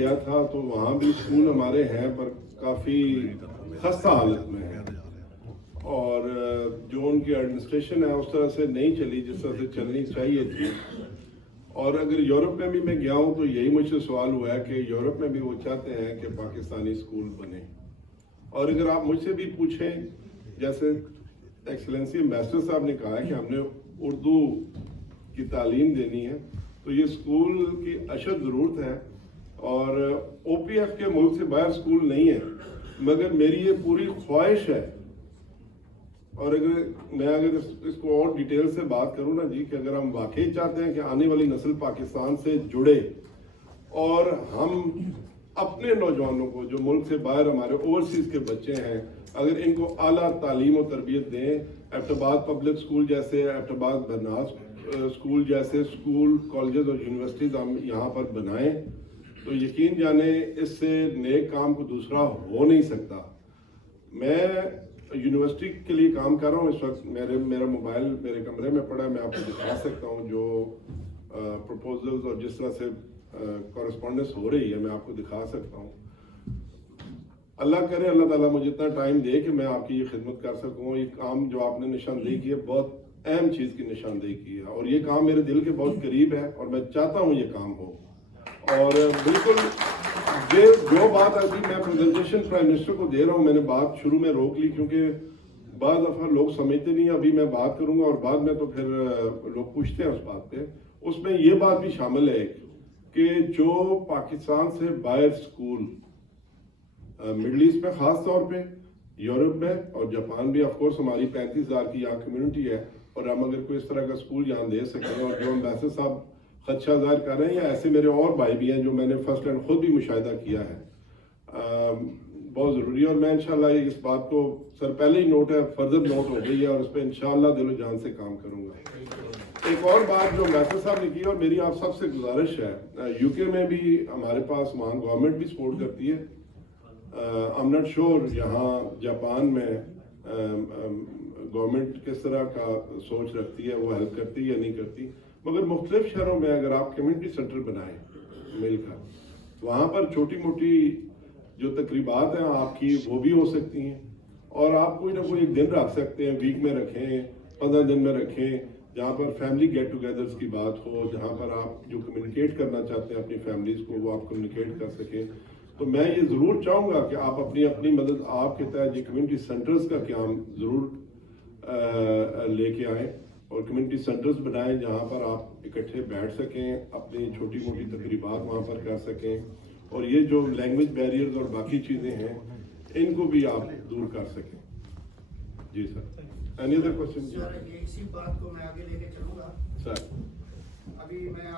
गया था तो वहाँ भी स्कूल हमारे हैं पर काफ़ी खस्ता हालत में है और जो उनकी एडमिनिस्ट्रेशन है उस तरह से नहीं चली जिस तरह से चलनी चाहिए थी। और अगर यूरोप में भी मैं गया हूँ तो यही मुझसे सवाल हुआ है कि यूरोप में भी वो चाहते हैं कि पाकिस्तानी स्कूल बने। और अगर आप मुझसे भी पूछें, जैसे एक्सलेंसी एम्बेसडर साहब ने कहा है कि हमने उर्दू की तालीम देनी है, तो ये स्कूल की अशद ज़रूरत है। और OPF के मुल्क से बाहर स्कूल नहीं है, मगर मेरी ये पूरी ख्वाहिश है। और अगर इसको और डिटेल से बात करूँ ना जी, कि अगर हम वाकई चाहते हैं कि आने वाली नस्ल पाकिस्तान से जुड़े और हम अपने नौजवानों को जो मुल्क से बाहर हमारे ओवरसीज़ के बच्चे हैं, अगर इनको आला तालीम और तरबियत दें, एबटाबाद पब्लिक स्कूल जैसे, एबटाबाद बरनास स्कूल जैसे स्कूल, कॉलेजेस और यूनिवर्सिटीज़ हम यहाँ पर बनाएं, तो यकीन जाने इससे नेक काम को दूसरा हो नहीं सकता। मैं यूनिवर्सिटी के लिए काम कर रहा हूँ इस वक्त। मेरा मोबाइल मेरे कमरे में पड़ा है, मैं आपको दिखा सकता हूँ जो प्रपोजल्स और जिस तरह से कॉरेस्पॉन्डेंस हो रही है, मैं आपको दिखा सकता हूँ। अल्लाह करे अल्लाह ताला मुझे इतना टाइम दे कि मैं आपकी ये खिदमत कर सकूँ। ये काम जो आपने निशानदेही की है, बहुत अहम चीज़ की निशानदेही की है और ये काम मेरे दिल के बहुत करीब है और मैं चाहता हूँ ये काम हो। और बिल्कुल ये जो बात अभी मैं प्रेजेंटेशन प्राइम मिनिस्टर को दे रहा हूँ, मैंने बात शुरू में रोक ली क्योंकि बाद दफ़ा लोग समझते नहीं। अभी मैं बात करूँगा और बाद में तो फिर लोग पूछते हैं उस बात पे। उसमें ये बात भी शामिल है कि जो पाकिस्तान से बाहर स्कूल, मिडल ईस्ट में ख़ास तौर पे, यूरोप में और जापान भी, ऑफ कोर्स हमारी 35,000 की यहाँ कम्युनिटी है और हम अगर कोई इस तरह का स्कूल यहाँ दे सकें, और जो एम्बेसडर साहब खदशा ज़ाहिर कर रहे हैं, या ऐसे मेरे और भाई भी हैं जो मैंने फर्स्ट हैंड खुद भी मुशाहिदा किया है, बहुत ज़रूरी है। और मैं इंशाल्लाह इस बात को, सर पहले ही नोट है, फर्दर नोट हो गई है और इस पर इंशाल्लाह दिलो जान से काम करूँगा। एक और बात जो एम्बेसडर साहब ने की और मेरी आप सबसे गुजारिश है, UK में भी हमारे पास वहाँ गवर्नमेंट भी सपोर्ट करती है। आई एम नॉट श्योर यहाँ जापान में गवर्नमेंट किस तरह का सोच रखती है, वो हेल्प करती है या नहीं करती, मगर मुख्तलिफ शहरों में अगर आप कम्युनिटी सेंटर बनाएं मिलकर, वहाँ पर छोटी मोटी जो तकरीबात हैं आपकी वो भी हो सकती हैं। और आप कोई ना कोई एक दिन रख सकते हैं, वीक में रखें, 15 दिन में रखें, जहाँ पर फैमिली गेट टुगेदर्स की बात हो, जहाँ पर आप जो कम्युनिकेट करना चाहते हैं अपनी फैमिलीज़ को, वो आप कम्युनिकेट कर सकें। तो मैं ये ज़रूर चाहूँगा कि आप अपनी मदद आपके तहत ये कम्युनिटी सेंटर्स का काम ज़रूर लेके आएँ और कम्युनिटी सेंटर्स बनाएं जहाँ पर आप इकट्ठे बैठ सकें, अपनी छोटी मोटी तकरीबात वहाँ पर कर सकें और ये जो लैंग्वेज बैरियर्स और बाकी चीज़ें हैं इनको भी आप दूर कर सकें। जी sir, any other question? Sir इसी बात को मैं आगे लेके चलूँगा। सर अभी मैं